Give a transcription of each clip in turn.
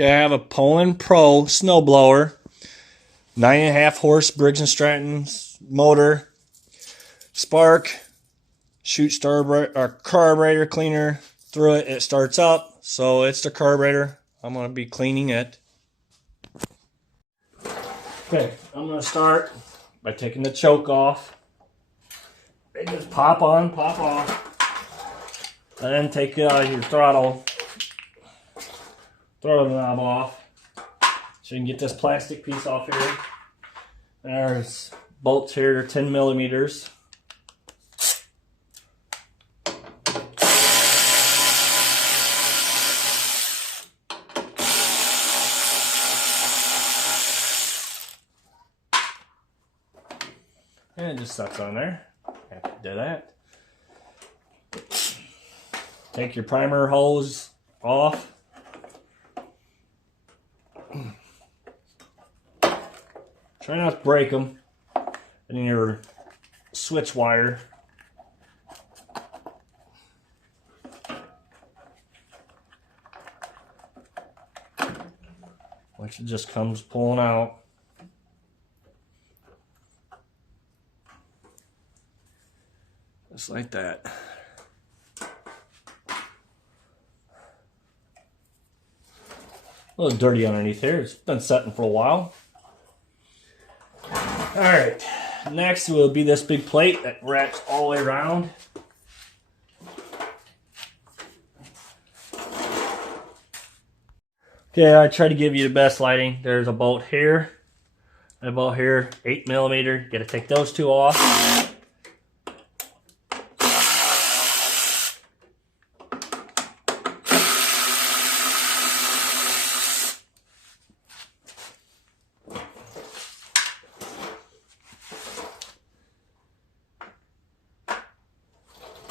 Okay, I have a Poulan Pro snowblower, 9.5 horse Briggs Stratton motor, spark, shoot carburetor cleaner through it. It starts up, so it's the carburetor. I'm going to be cleaning it. Okay, I'm going to start by taking the choke off. They just pop on, pop off, and then take your throttle knob off, so you can get this plastic piece off here. There's bolts here, they're 10 millimeters. And it just sucks on there. Have to do that. Take your primer hose off. Try not to break them. And your switch wire. Which just comes pulling out. Just like that. A little dirty underneath here. It's been setting for a while. Alright, next will be this big plate that wraps all the way around. Okay, I try to give you the best lighting. There's a bolt here, and a bolt here, 8 millimeter. Got to take those two off.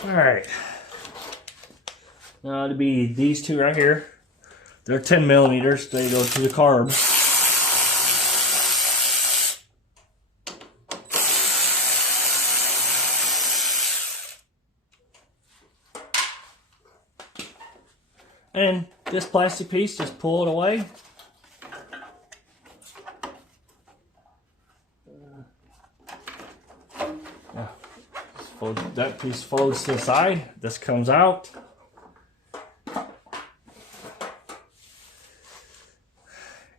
Alright, now to be these two right here. They're 10 millimeters, they go to the carb. And this plastic piece, just pull it away. That piece folds to the side. This comes out.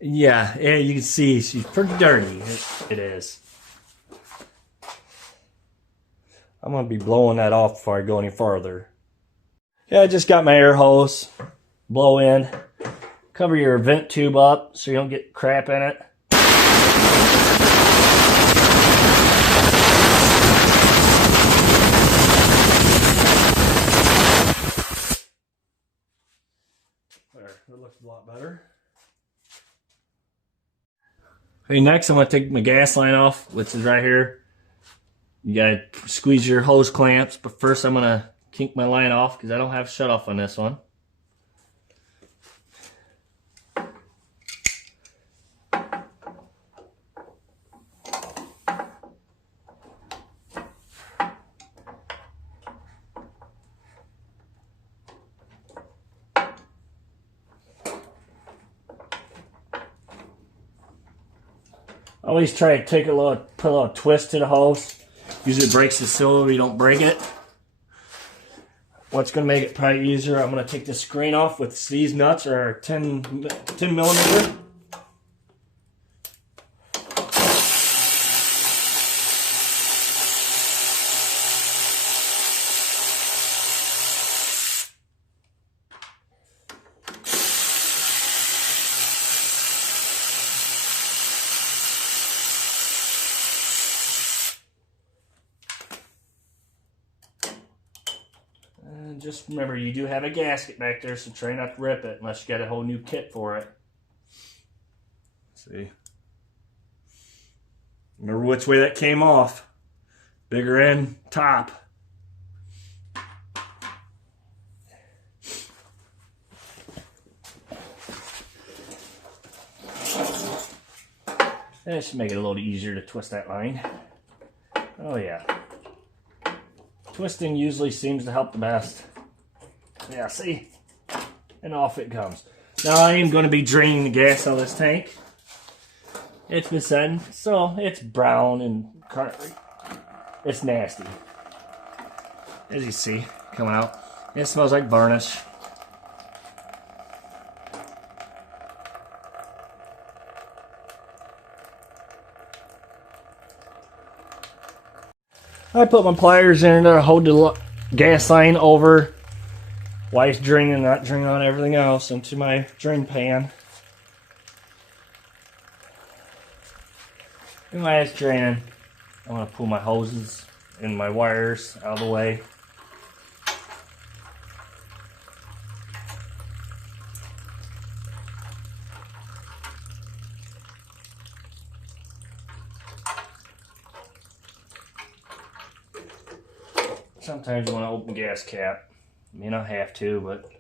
Yeah, you can see she's pretty dirty. It is. I'm going to be blowing that off before I go any farther. Yeah, I just got my air hose. Blow in. Cover your vent tube up so you don't get crap in it. That looks a lot better. Okay, next I'm going to take my gas line off, which is right here. You got to squeeze your hose clamps, but first I'm going to kink my line off because I don't have shut off on this one. Always try to take put a little twist to the hose. Usually it breaks the cylinder, you don't break it. What's going to make it probably easier, I'm going to take the screen off with these nuts are 10 millimeter. Just remember, you do have a gasket back there, so try not to rip it unless you got a whole new kit for it. See? Remember which way that came off. Bigger end, top. That should make it a little easier to twist that line. Oh yeah. Twisting usually seems to help the best. Yeah, see? And off it comes. Now I am going to be draining the gas out of this tank. It's been setting, so it's brown and it's nasty. As you see, coming out. It smells like varnish. I put my pliers in there to hold the gas line over while it's draining, not draining on everything else, into my drain pan. And while it's draining, I'm going to pull my hoses and my wires out of the way. Sometimes you want to open the gas cap. You may not have to, but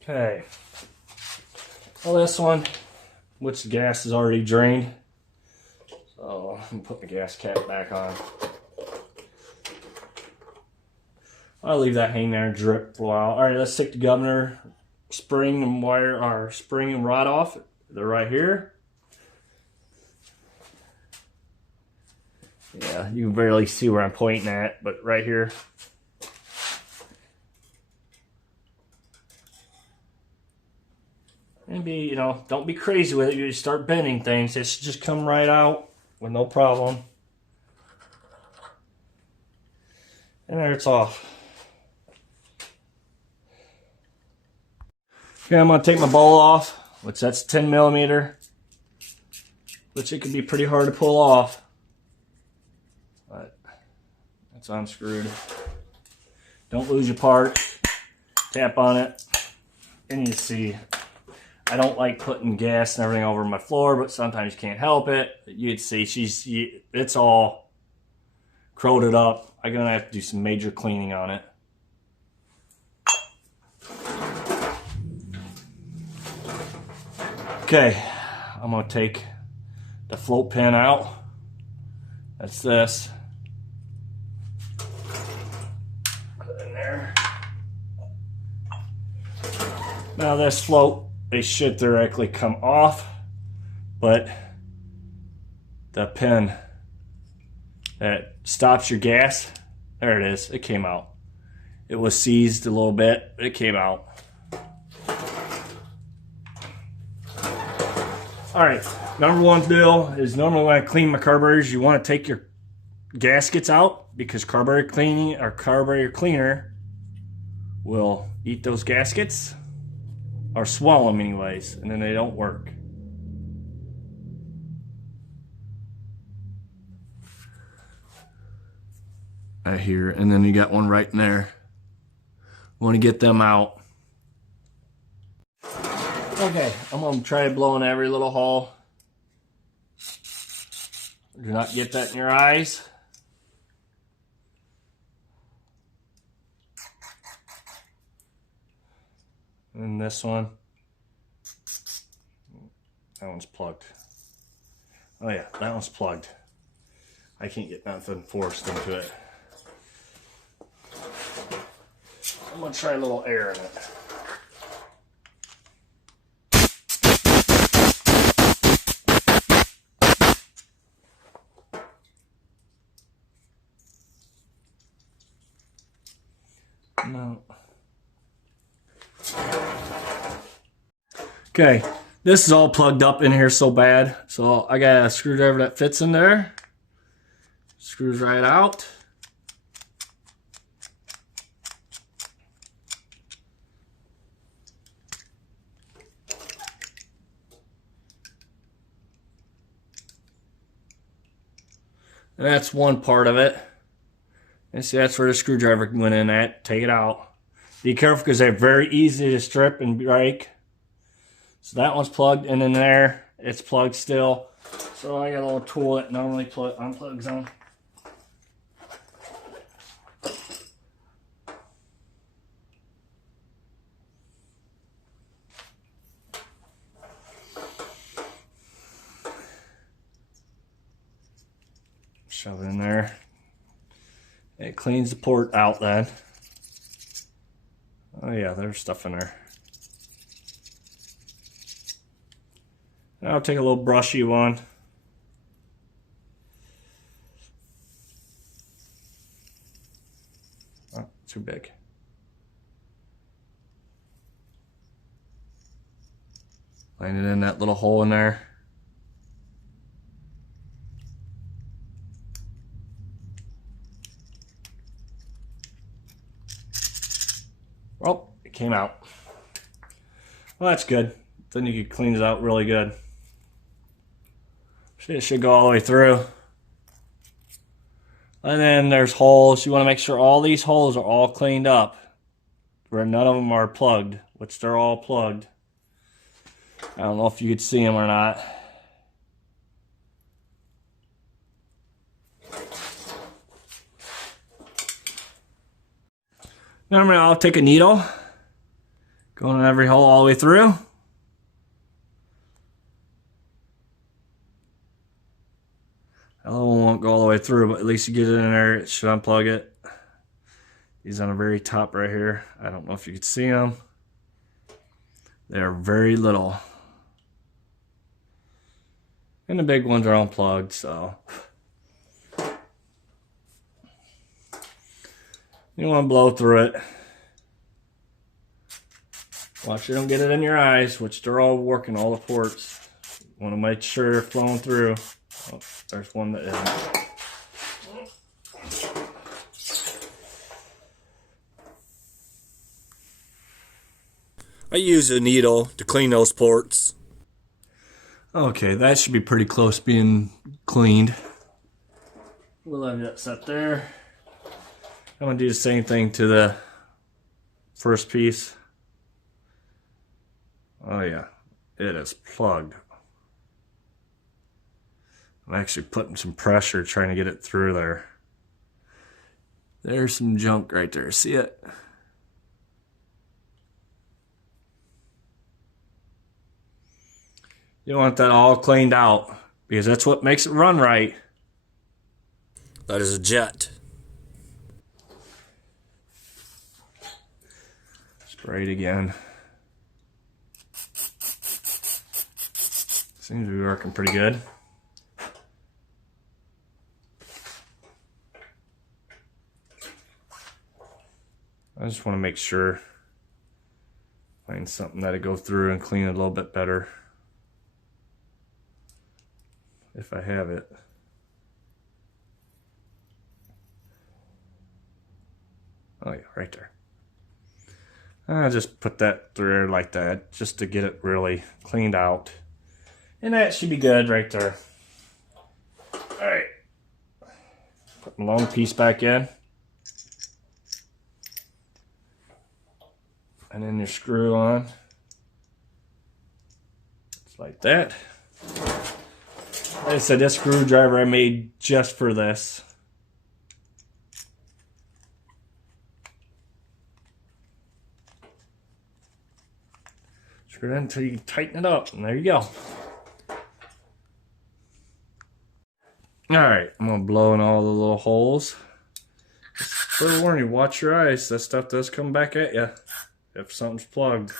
okay. Well, this one, which the gas is already drained, so I'm gonna put the gas cap back on. I'll leave that hang there and drip for a while. All right, let's take the governor spring and wire, or spring and rod off. They're right here. Yeah, you can barely see where I'm pointing at, but right here. And be, you know, don't be crazy with it. You start bending things, it should just come right out with no problem. And there it's off. Okay, I'm gonna take my bowl off, which that's 10 millimeter, which it can be pretty hard to pull off, but it's unscrewed. Don't lose your part. Tap on it, and you see, I don't like putting gas and everything over my floor, but sometimes you can't help it. You'd see it's all corroded up. I'm gonna have to do some major cleaning on it. Okay, I'm gonna take the float pin out. That's this. Put it in there. Now this float, it should theoretically come off, but the pin that stops your gas, there it is, it came out. It was seized a little bit, but it came out. Alright, number one deal is normally when I clean my carburetors, you want to take your gaskets out, because carburetor cleaning or carburetor cleaner will eat those gaskets, or swallow them anyways, and then they don't work. Right here, and then you got one right in there. You want to get them out. Okay, I'm going to try blowing every little hole. Do not get that in your eyes. And this one. That one's plugged. Oh yeah, that one's plugged. I can't get nothing forced into it. I'm going to try a little air in it. No. Okay, this is all plugged up in here so bad, so I got a screwdriver that fits in there. Screws right out. And that's one part of it. And see, that's where the screwdriver went in at. Take it out. Be careful because they're very easy to strip and break. So that one's plugged, and in there, it's plugged still. So I got a little tool that normally unplugs them. Shove it in there. It cleans the port out then. Oh yeah, there's stuff in there. Now I'll take a little brushy one. Oh, too big. Line it in that little hole in there. Well, it came out. Well, that's good. Then you can clean it out really good. It should go all the way through. And then there's holes. You want to make sure all these holes are all cleaned up, where none of them are plugged, which they're all plugged. I don't know if you could see them or not. Normally I'll take a needle, go in every hole all the way through. That little one won't go all the way through, but at least you get it in there. It should unplug it. These on the very top right here. I don't know if you can see them. They're very little. And the big ones are unplugged, so. You want to blow through it. Watch you don't get it in your eyes, which they're all working, all the ports. You want to make sure they're flowing through. Oh, there's one that isn't. I use a needle to clean those ports. Okay, that should be pretty close being cleaned. We'll have that set there. I'm going to do the same thing to the first piece. Oh yeah, it is plugged. I'm actually putting some pressure trying to get it through there. There's some junk right there, see it? You want that all cleaned out because that's what makes it run right. That is a jet. Spray it again. Seems to be working pretty good. I just want to make sure, find something that'll go through and clean it a little bit better. If I have it. Oh yeah, right there. I'll just put that through there like that, just to get it really cleaned out. And that should be good right there. Alright. Put my long piece back in. And then your screw on. Just like that. Like I said, this screwdriver I made just for this. Screw it in until you tighten it up, and there you go. Alright, I'm going to blow in all the little holes. Fair warning, watch your eyes. That stuff does come back at you if something's plugged.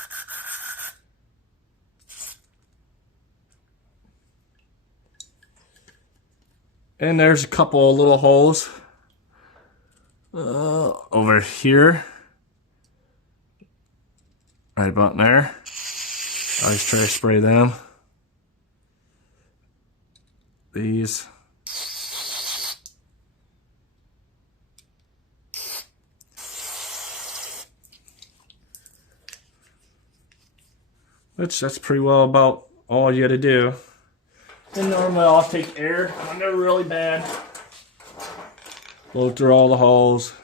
And there's a couple of little holes over here. Right about there. I always try to spray them. These. Which that's pretty well about all you gotta do. And normally I'll take air when they're really bad. Blow through all the holes.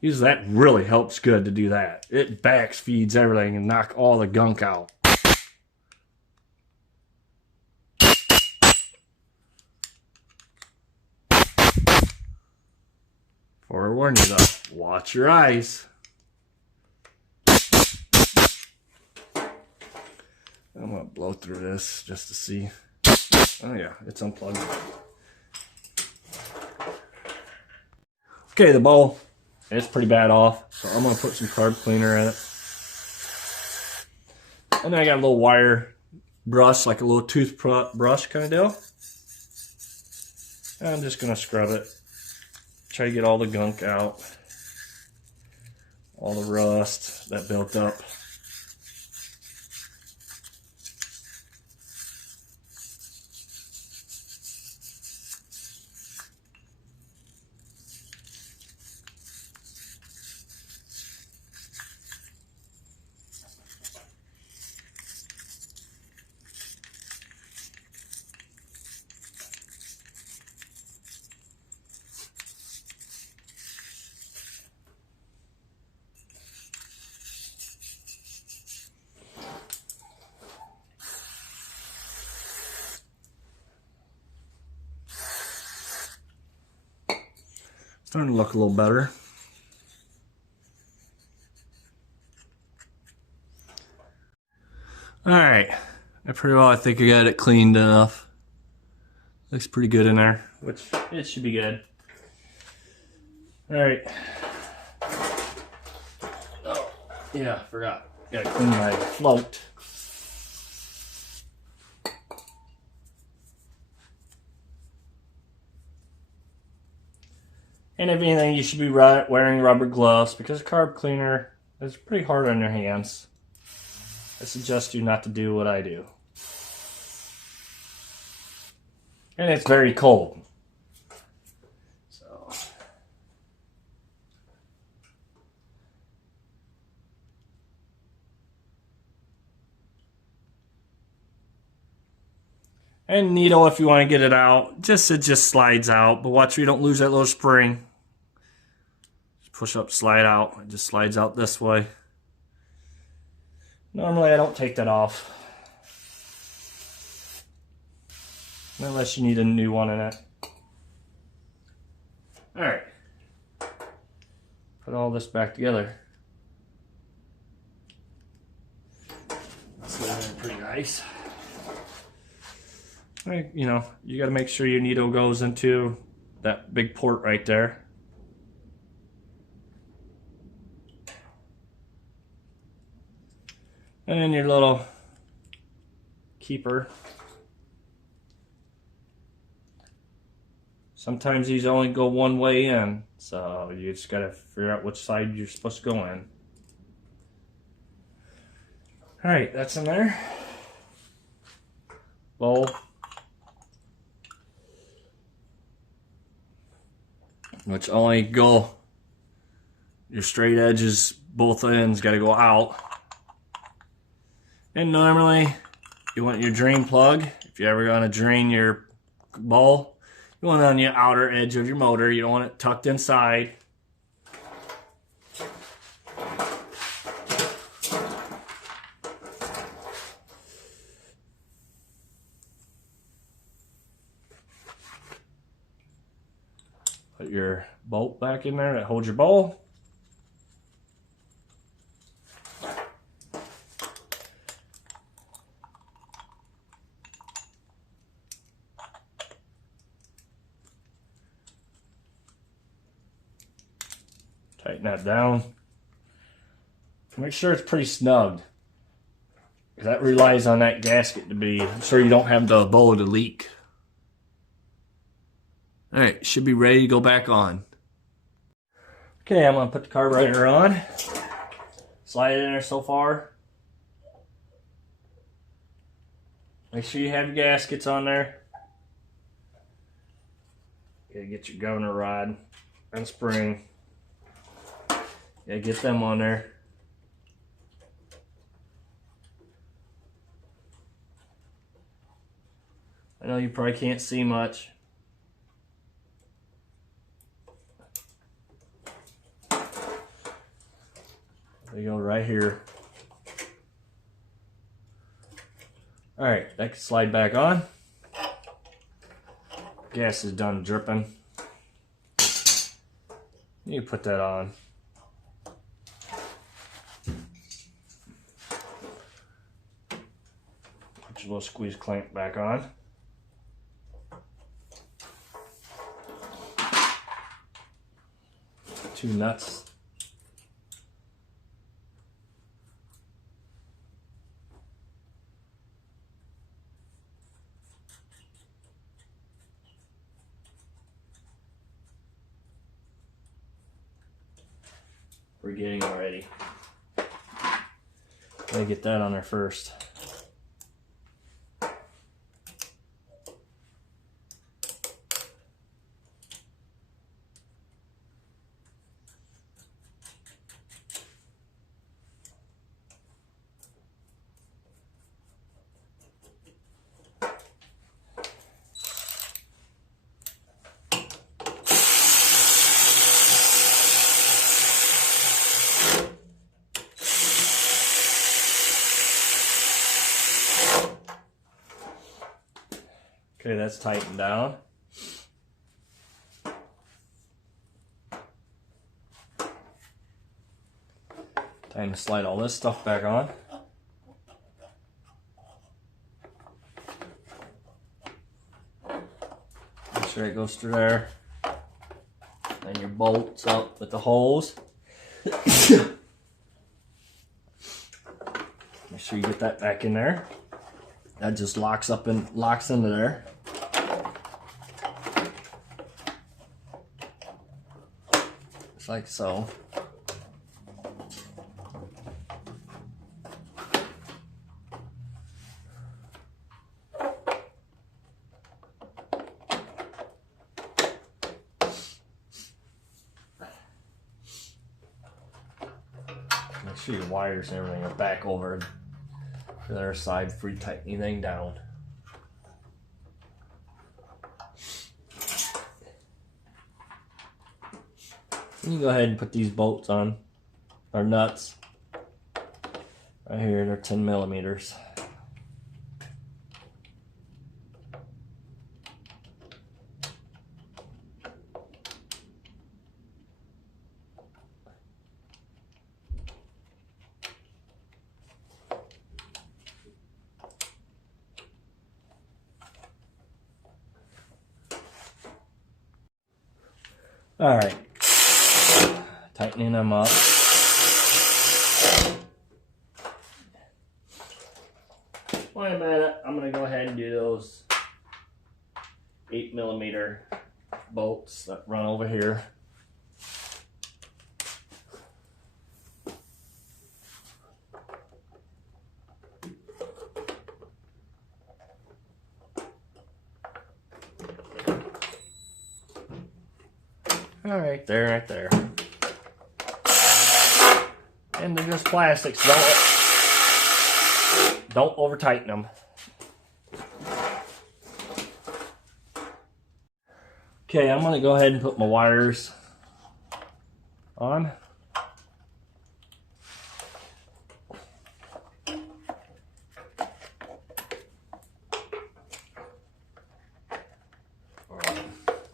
Usually that really helps good to do that. It back feeds everything and knock all the gunk out. Forewarn you though, watch your eyes. I'm gonna blow through this just to see. Oh yeah, it's unplugged. Okay, the bowl is pretty bad off, so I'm gonna put some carb cleaner in it. And then I got a little wire brush, like a little toothbrush kind of deal. And I'm just gonna scrub it. Try to get all the gunk out. All the rust that built up. Starting to look a little better. Alright, I think I got it cleaned enough. Looks pretty good in there, which it should be good. Alright. Oh, yeah, forgot. Gotta clean my float. And if anything, you should be wearing rubber gloves because carb cleaner is pretty hard on your hands. I suggest you not to do what I do. And it's very cold. So. And needle, if you want to get it out, it just slides out. But watch you don't lose that little spring. Just push up, slide out. It just slides out this way. Normally I don't take that off. Unless you need a new one in it. Alright. Put all this back together. That's looking pretty nice. You know, you got to make sure your needle goes into that big port right there. And then your little keeper. Sometimes these only go one way in, so you just got to figure out which side you're supposed to go in. Alright, that's in there. Bowl. Which only go, your straight edges, both ends got to go out. And normally, you want your drain plug. If you're ever going to drain your bowl, you want it on the outer edge of your motor. You don't want it tucked inside. Put your bolt back in there that holds your bowl. Tighten that down. Make sure it's pretty snug. That relies on that gasket to be sure you don't have the bowl to leak. Alright, should be ready to go back on. Okay, I'm going to put the carburetor on. Slide it in there so far. Make sure you have your gaskets on there. Okay, get your governor rod and spring. Yeah, get them on there. I know you probably can't see much. There you go, right here. Alright, that can slide back on. Gas is done dripping. You put that on. Put your little squeeze clamp back on. 2 nuts. Forgetting already. Gotta get that on there first. Okay, that's tightened down. Time to slide all this stuff back on. Make sure it goes through there. Then your bolts up with the hose. Make sure you get that back in there. That just locks up and locks into there. Just like so. Make sure your wires and everything are back over to the other side before you tighten anything down. You go ahead and put these bolts on, or nuts. Right here, they're 10 millimeters. All right, tightening them up. Wait a minute, I'm gonna go ahead and do those 8 millimeter bolts that run over here. All right, there, right there. And they're just plastics. Don't over tighten them. Okay, I'm gonna go ahead and put my wires on.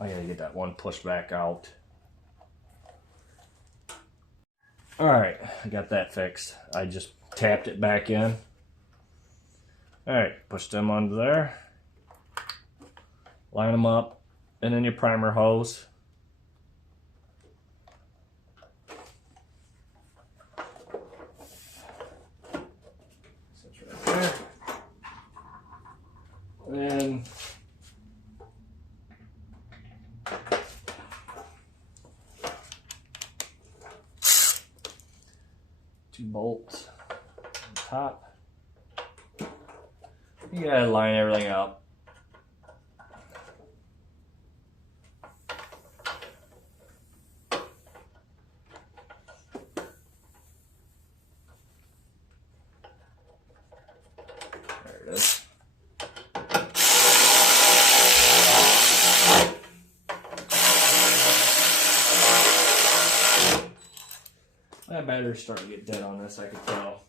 I gotta get that one pushed back out. All right, I got that fixed. I just tapped it back in. All right, push them onto there. Line them up, and then your primer hose. Sits right there. And 2 bolts on top. You gotta line everything up. There it is. My battery's starting to get dead on this, I can tell.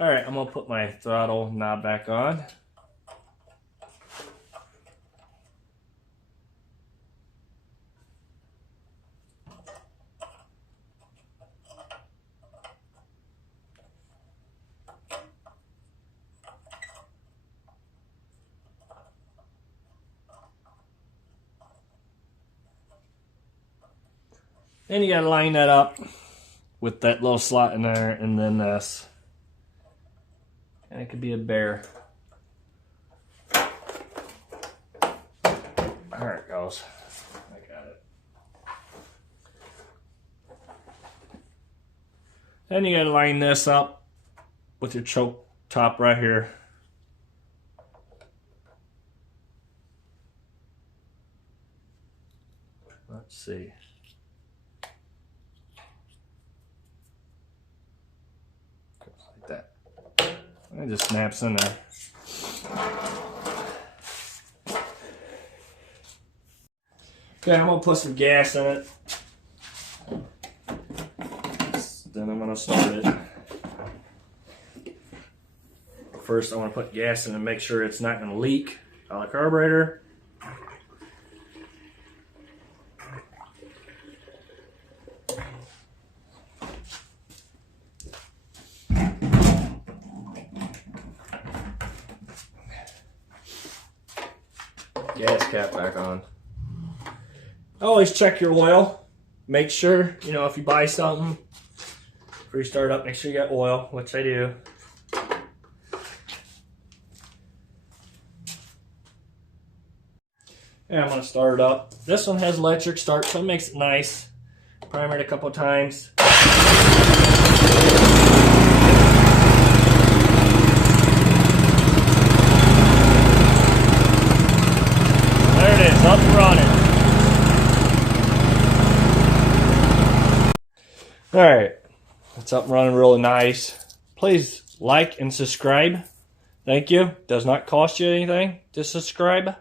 Alright, I'm going to put my throttle knob back on. Then you gotta line that up with that little slot in there, and then this. And it could be a bear. There it goes. I got it. Then you gotta line this up with your choke top right here. Let's see. Like that. It just snaps in there. Okay, I'm gonna put some gas in it. Then I'm gonna start it. First, I want to put gas in and make sure it's not gonna leak out of the carburetor. Gas cap back on. Always check your oil. Make sure, you know, if you buy something, before you start up, make sure you got oil, which I do. And I'm going to start it up. This one has electric start, so it makes it nice. Primer it a couple times. There it is, up and running. Alright, it's up and running really nice. Please like and subscribe. Thank you. Does not cost you anything to subscribe.